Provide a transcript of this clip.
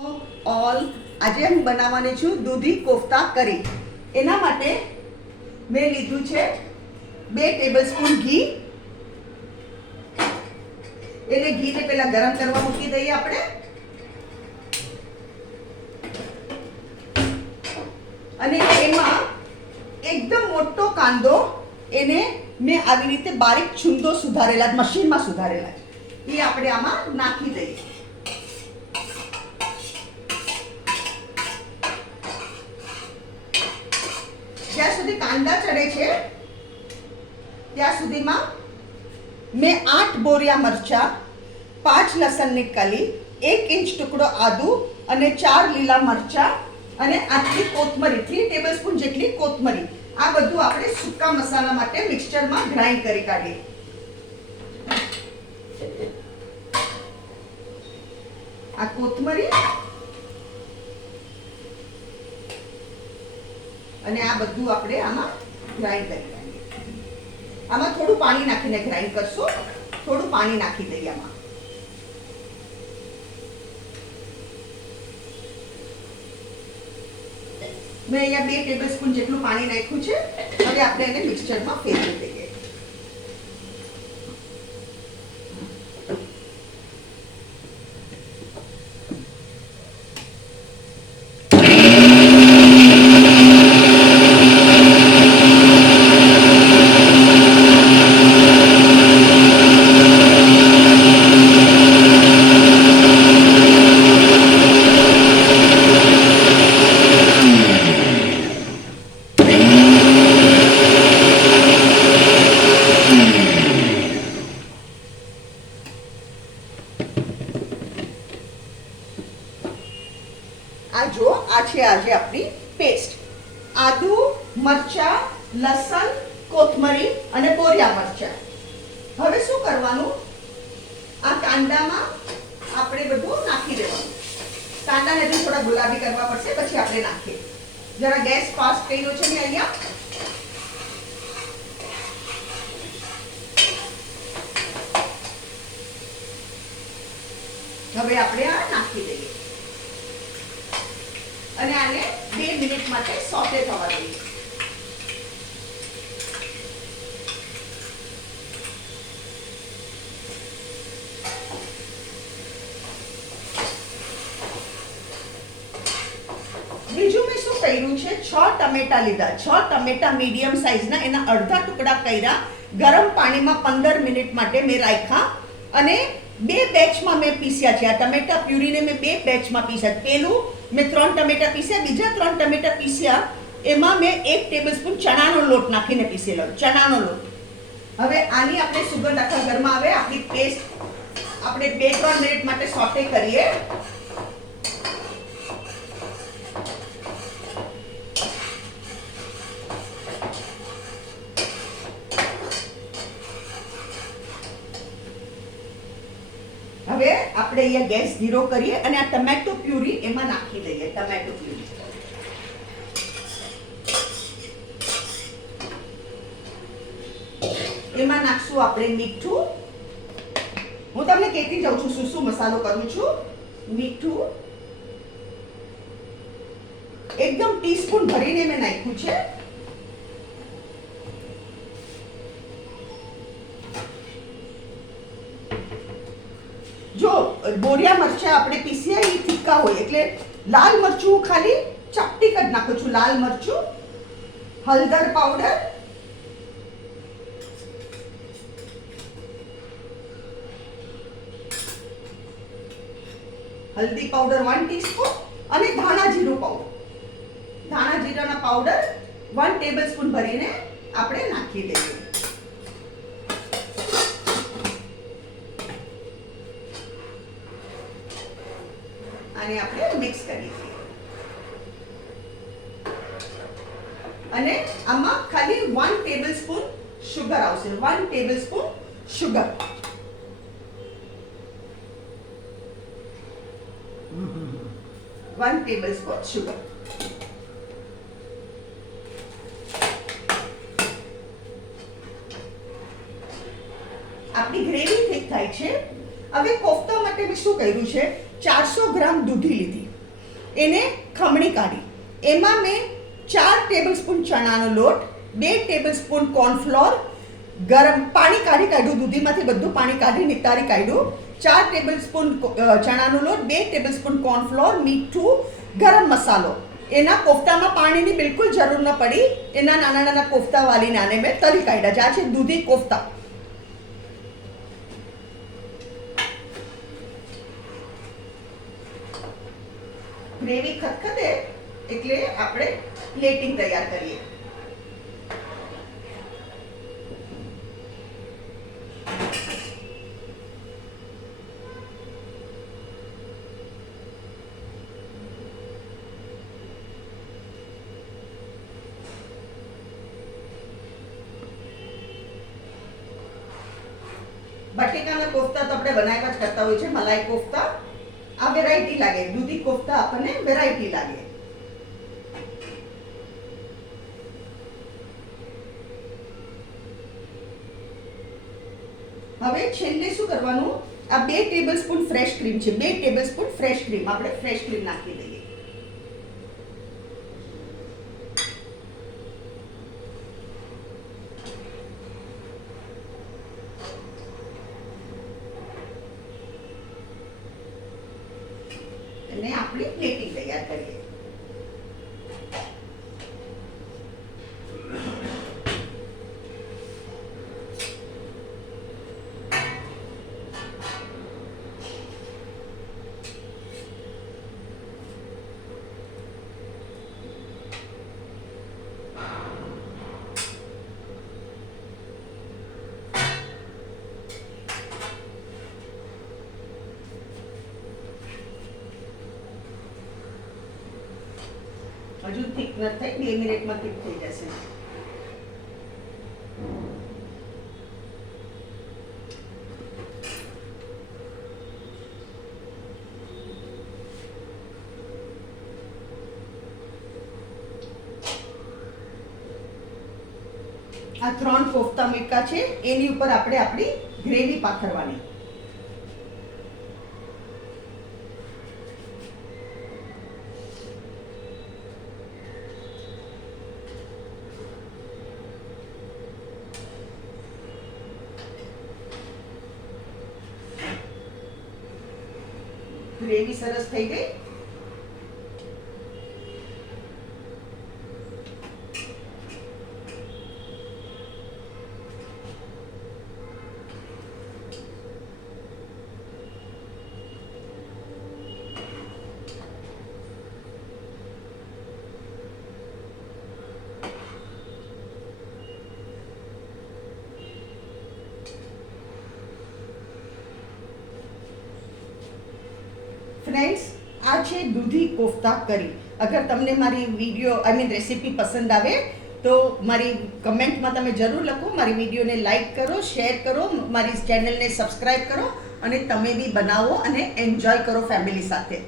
All આજે હું બનાવવાની છું દૂધી કોફતા કરી. એના માટે મેં લીધું છે 2 ટેબલસ્પૂન ઘી. એને ઘીને પહેલા ગરમ કરવા મૂકી દઈએ આપણે. અને એમાં એકદમ મોટો કાંદો, એને મેં આવી રીતે બારીક છૂંદો સુધારેલા, મશીનમાં સુધારેલા, એ આપણે આમાં નાખી દઈએ. જ્યાં સુધી કાંદા ચડે છે ત્યાં સુધીમાં મેં 8 બોરિયા મરચા, 5 લસણની કલી, 1 ઇંચ ટુકડો આદુ અને 4 લીલા મરચા અને આટલી કોથમરી, 3 ટેબલસ્પૂન જેટલી કોથમરી, આ બધું આપણે સૂકા મસાલા માટે મિક્સચરમાં ગ્રાઇન્ડ કરી કાઢીએ. આ કોથમરી અને આ બધું આપણે આમાં ગ્રાઇન્ડ કરી કાઢીએ. આમાં થોડું પાણી નાખીને ગ્રાઇન્ડ કરશું. થોડું પાણી નાખી દઈએ આમાં. મેં અહીંયા 2 ટેબલસ્પૂન જેટલું પાણી નાખ્યું છે. હવે આપણે એને મિક્સચરમાં ફેરવી દઈએ. આ જો, આ છે આજે આપણી પેસ્ટ. આદુ, મરચા, લસણ, કોથમરી અને બોરિયા મરચા. હવે શું કરવાનું, આ કાંદામાં આપણે બધું નાખી દેવાનું. કાંદાને હજી થોડા ગુલાબી કરવા પડશે, પછી આપણે નાખીએ. જરા ગેસ ફાસ્ટ કર્યો છે મેં અહીંયા. હવે આપણે આ નાખી દઈએ અને આને 2 મિનિટ માટે સોતે થવા દઈએ. બીજું મેં શું કર્યું છે, 6 ટમેટા લીધા. 6 ટમેટા મીડિયમ સાઈઝના, એના અડધા ટુકડા કર્યા. ગરમ પાણીમાં 15 મિનિટ માટે મેં રાખ્યા અને 2 બેચમાં મેં પીસ્યા છે. આ ટમેટા પ્યુરીને મેં 2 બેચમાં પીસ્યા. પેલું મેં 3 ટમેટા પીસ્યા, બીજા 3 ટમેટા પીસ્યા. એમાં મેં 1 ટેબલસ્પૂન ચણાનો લોટ નાખીને પીસેલો, ચણાનો લોટ. હવે આની આપણે સુગંધ આખા ઘરમાં આવે. આપણી પેસ્ટ આપણે 2-3 મિનિટ માટે સોટે કરીએ. હવે આપણે અહીંયા ગેસ ધીરો કરીએ અને આ ટમેટો પ્યુરી એમાં નાખી દઈએ. ટમેટો પ્યુરી એમાં નાખશું આપણે મીઠું. હું તમને કહેતી જાઉં છું શું મસાલો કરું છું. મીઠું એકદમ ટીસ્પૂન ભરીને મેં નાખ્યું છે. જો બોરિયા મરચા આપણે પીસ્યા એ તીખા હોય એટલે લાલ મરચું ખાલી ચપટી જ નાખું છું. લાલ મરચું, હળદર પાવડર, હલ્દી પાવડર 1 ટીસ્પૂન અને ધાણા જીરું પાવડર. ધાણા જીરાના પાવડર 1 ટેબલસ્પૂન ભરીને આપણે નાખી દઈએ. આને આપણે મિક્સ કરી દઈએ અને આમાં ખાલી 1 ટેબલસ્પૂન સુગર આવશે. 1 tablespoon sugar. One tablespoon sugar. આપણી ગ્રેવી ઠીક થાય છે. હવે કોફતા માટે મેં શું કર્યું છે, 400 ગ્રામ દૂધી લીધી, એને ખમણી કાઢી, એમાં મેં 4 ટેબલસ્પૂન ચણાનો લોટ, 2 ટેબલસ્પૂન કોર્નફ્લોર, ગરમ પાણી કાઢ્યું, દૂધીમાંથી બધું પાણી કાઢી નિતારી કાઢ્યું, 4 ટેબલસ્પૂન ચણાનો લોટ, 2 ટેબલસ્પૂન કોર્નફ્લોર, મીઠું, ગરમ મસાલો. એના કોફતામાં પાણીની બિલકુલ જરૂર ન પડી, એના નાના નાના કોફતા વાળીને આને મેં તરી કાઢ્યા છે. આ છે દૂધી કોફતા. ગ્રેવી ખતખતે એટલે આપણે પ્લેટિંગ તૈયાર કરીએ. બટેકાના કોફતા તો આપણે બનાવ્યા જ કરતા હોય છે, મલાઈ કોફતા. આ વેરાયટી લાગે, દૂધી કોફતા આપણને વેરાયટી લાગે. હવે છેલ્લે શું કરવાનું, આ 2 ટેબલસ્પૂન ફ્રેશ ક્રીમ છે, 2 ટેબલસ્પૂન ફ્રેશ ક્રીમ, આપણે ફ્રેશ ક્રીમ નાખી દઈએ. અને આપણી પ્લેટિંગ તૈયાર કરીએ. હજુ થીક ન થાય, 2 મિનિટમાં થીક થઈ જશે. આ 3 કોફતા મૂક્યા છે, એની ઉપર આપણે આપણી ગ્રેવી પાથરવાની. ગ્રેવી સરસ થઈ ગઈ. ફ્રેન્ડ્સ, આ છે દૂધી કોફતા કરી. અગર તમને મારી વિડીયો રેસીપી પસંદ આવે તો મારી કમેન્ટમાં તમે જરૂર લખો, મારી વિડીયોને લાઈક કરો, શેર કરો, મારી ચેનલને સબસ્ક્રાઈબ કરો અને તમે બી બનાવો અને એન્જોય કરો ફેમિલી સાથે.